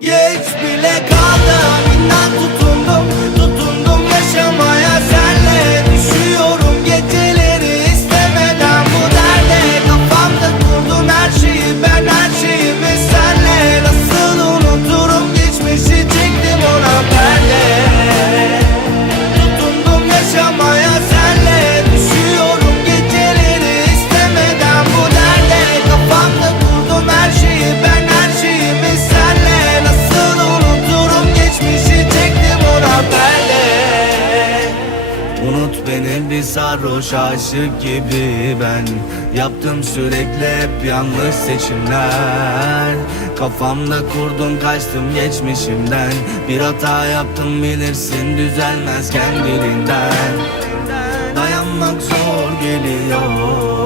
Geç bile kaldım, inan tutundum yaşamaya senle. Düşüyorum geceleri istemeden bu derde. Kafamda kurdum her şeyi, ben her şeyimi senle. Nasıl unuturum geçmişi, çektim ona perde. Tutundum yaşamaya senle. Düşüyorum geceleri istemeden bu derde. Kafamda kurdum her şeyi, ben her şeyimi senle. Nasıl unuturum geçmişi, çektim ona perde. Unut beni bir sarhoş aşık gibi ben. Yaptım sürekli hep yanlış seçimler. Kafamda kurdum kaçtım geçmişimden. Bir hata yaptım bilirsin, düzelmez kendiliğinden. Dayanmak zor geliyor.